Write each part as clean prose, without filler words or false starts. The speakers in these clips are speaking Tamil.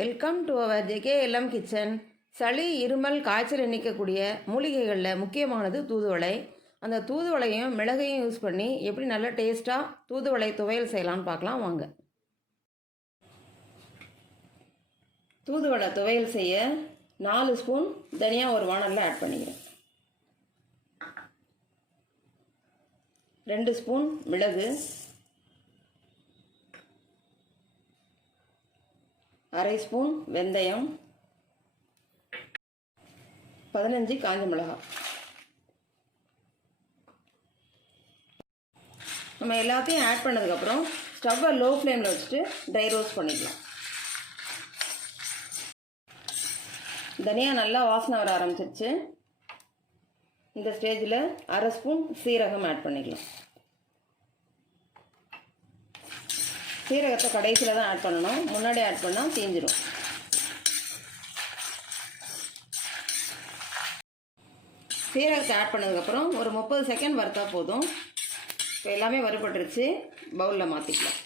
Welcome to our JKLM kitchen. சளி, இருமல், காய்ச்சல் நீக்கக்கூடிய மூலிகைகளில் முக்கியமானது தூதுவளை. அந்த தூதுவளையும் மிளகையும் யூஸ் பண்ணி எப்படி நல்ல டேஸ்ட்டாக தூதுவளை துவையல் செய்யலான்னு பார்க்கலாம் வாங்க. தூதுவளை துவையல் செய்ய 4 ஸ்பூன் தனியா ஒரு வானலில் ஆட் பண்ணிக்கிறேன். 2 ஸ்பூன் மிளகு, 1/2 ஸ்பூன் வெந்தயம், 15 காஞ்ச மிளகாய். நம்ம எல்லாத்தையும் ஆட் பண்ணதுக்கப்புறம் ஸ்டவ்வை லோ ஃப்ளேமில் வச்சுட்டு ட்ரை ரோஸ்ட் பண்ணிக்கலாம். தனியா நல்லா வாசனை வர ஆரம்பிச்சிருச்சு. இந்த ஸ்டேஜில் 1/2 ஸ்பூன் சீரகம் ஆட் பண்ணிக்கலாம். சீரகத்தை கடைசியில் தான் ஆட் பண்ணணும், முன்னாடி ஆட் பண்ணால் தீஞ்சிடும். சீரகத்தை ஆட் பண்ணதுக்கப்புறம் ஒரு 30 செகண்ட் வறுத்தா போதும். இப்போ எல்லாமே வறுபட்டுருச்சு, பவுலில் மாற்றிக்கலாம்.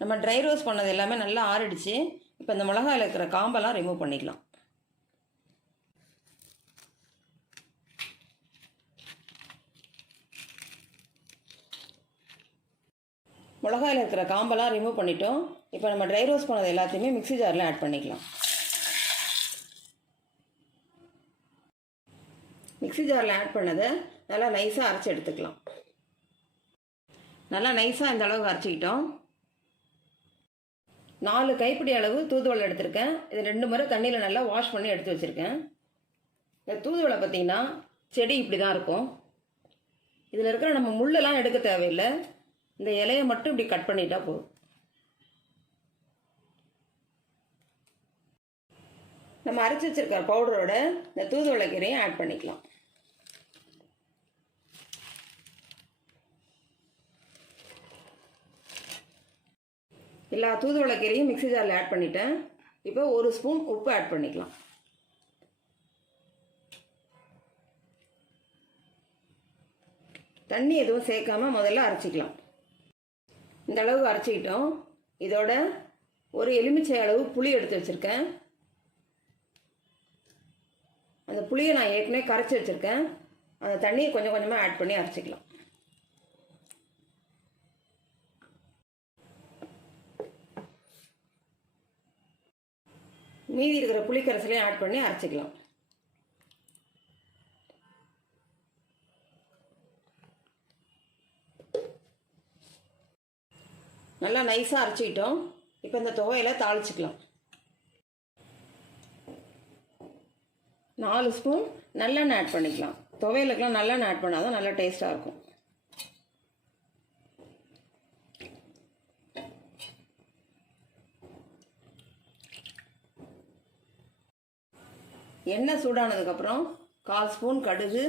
நம்ம ட்ரை ரோஸ்ட் பண்ணது எல்லாமே நல்லா ஆறிடுச்சு. இப்போ இந்த மிளகாயில் இருக்கிற காம்பெல்லாம் ரிமூவ் பண்ணிக்கலாம். மிளகாயில் இருக்கிற காம்பெல்லாம் ரிமூவ் பண்ணிட்டோம். இப்போ நம்ம ட்ரை ரோஸ்ட் பண்ணது எல்லாத்தையுமே மிக்ஸி ஜாரில் ஆட் பண்ணிக்கலாம். மிக்ஸி ஜாரில் ஆட் பண்ணதை நல்லா நைஸாக அரைச்சி எடுத்துக்கலாம். நல்லா நைஸாக இந்த அளவுக்கு அரைச்சிக்கிட்டோம். 4 கைப்பிடி அளவு தூதுவளை எடுத்திருக்கேன். இது 2 முறை தண்ணியில் நல்லா வாஷ் பண்ணி எடுத்து வச்சுருக்கேன். இந்த தூதுவளை பார்த்திங்கன்னா செடி இப்படி தான் இருக்கும். இதில் இருக்கிற நம்ம முள்ளெல்லாம் எடுக்க தேவையில்லை, இந்த இலையை மட்டும் இப்படி கட் பண்ணிட்டா போதும். நம்ம அரைச்சி வச்சிருக்க பவுடரோட இந்த தூதுவளை கீரையும் ஆட் பண்ணிக்கலாம். எல்லா தூதுவளை கீரையும் மிக்ஸி ஜாரில் ஆட் பண்ணிட்டேன். இப்போ 1 ஸ்பூன் உப்பு ஆட் பண்ணிக்கலாம். தண்ணி எதுவும் சேர்க்காம முதல்ல அரைச்சிக்கலாம். இந்த அளவுக்கு அரைச்சிக்கிட்டோம். இதோட ஒரு எலுமிச்சை அளவு புளி எடுத்து வச்சுருக்கேன். அந்த புளியை நான் ஏற்கனவே கரைச்சி வச்சுருக்கேன். அந்த தண்ணியை கொஞ்சம் கொஞ்சமாக ஆட் பண்ணி அரைச்சிக்கலாம். மீதி இருக்கிற புளி கரைசலையும் ஆட் பண்ணி அரைச்சிக்கலாம். நல்லா நைஸாக அரைச்சிக்கிட்டோம். இப்போ இந்த துவையில தாளிச்சிக்கலாம். 4 ஸ்பூன் நல்லெண்ணெய் ஆட் பண்ணிக்கலாம். துவையலுக்கெல்லாம் நல்லெண்ணெய் ஆட் பண்ணால் தான் நல்லா டேஸ்ட்டாக இருக்கும். எண்ணெய் சூடானதுக்கப்புறம் 1/4 ஸ்பூன் கடுகு,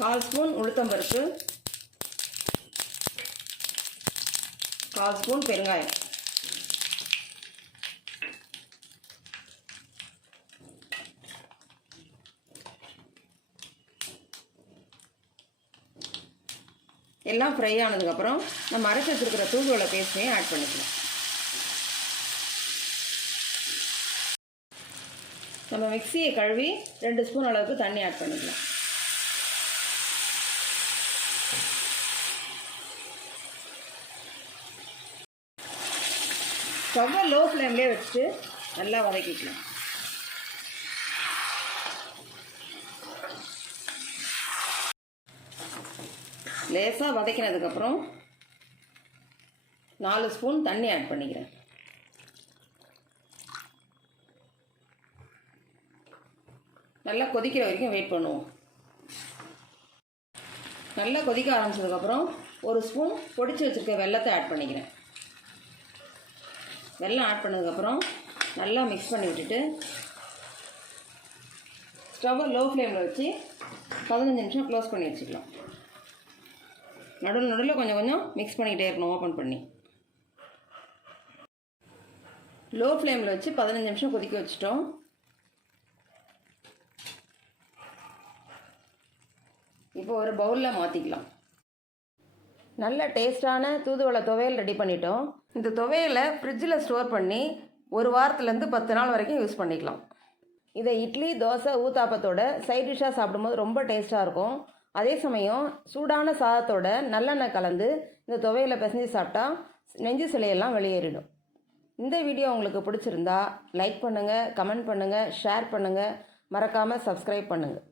1/4 ஸ்பூன் உளுத்தம்பருப்பு, 1/4 ஸ்பூன் பெருங்காயம், எல்லாம் ஃப்ரை ஆனதுக்கப்புறம் நம்ம அரைச்சி வச்சுருக்கிற தூதுவளை பேஸ்ட்டையும் ஆட் பண்ணிக்கலாம். நம்ம மிக்ஸியை கழுவி 2 ஸ்பூன் அளவுக்கு தண்ணி ஆட் பண்ணிக்கலாம். ஸ்டவ்வை லோ ஃப்ளேம்லேயே வச்சுட்டு நல்லா வதக்கிக்கலாம். லேசாக வதக்கினதுக்கப்புறம் 4 ஸ்பூன் தண்ணி ஆட் பண்ணிக்கிறேன். நல்லா கொதிக்கிற வரைக்கும் வெயிட் பண்ணுவோம். நல்லா கொதிக்க ஆரம்பிச்சதுக்கப்புறம் 1 ஸ்பூன் பொடிச்சு வச்சுருக்க வெல்லத்தை ஆட் பண்ணிக்கிறேன். வெல்லம் ஆட் பண்ணதுக்கப்புறம் நல்லா மிக்ஸ் பண்ணி விட்டுட்டு ஸ்டவ்வை லோ ஃப்ளேமில் வச்சு 15 நிமிஷம் க்ளோஸ் பண்ணி வச்சுக்கலாம். நடுவில் கொஞ்சம் கொஞ்சம் மிக்ஸ் பண்ணிக்கிட்டே இருக்கணும், ஓப்பன் பண்ணி. லோ ஃப்ளேமில் வச்சு 15 நிமிஷம் கொதிக்க வச்சுட்டோம். இப்போ ஒரு பவுலில் மாற்றிக்கலாம். நல்ல டேஸ்டான தூதுவளை துவையல் ரெடி பண்ணிட்டோம். இந்த துவையலை ஃப்ரிட்ஜில் ஸ்டோர் பண்ணி ஒரு வாரத்துலேருந்து 10 நாள் வரைக்கும் யூஸ் பண்ணிக்கலாம். இதை இட்லி, தோசை, ஊத்தாப்பத்தோட சைட் டிஷ்ஷாக சாப்பிடும்போது ரொம்ப டேஸ்ட்டாக இருக்கும். அதே சமயம் சூடான சாதத்தோட நல்லெண்ணெய் கலந்து இந்த துவையலை பிசைஞ்சு சாப்பிட்டா நெஞ்சு சளியெல்லாம் வெளியேறிடும். இந்த வீடியோ உங்களுக்கு பிடிச்சிருந்தா லைக் பண்ணுங்கள், கமெண்ட் பண்ணுங்கள், ஷேர் பண்ணுங்கள், மறக்காமல் சப்ஸ்கிரைப் பண்ணுங்கள்.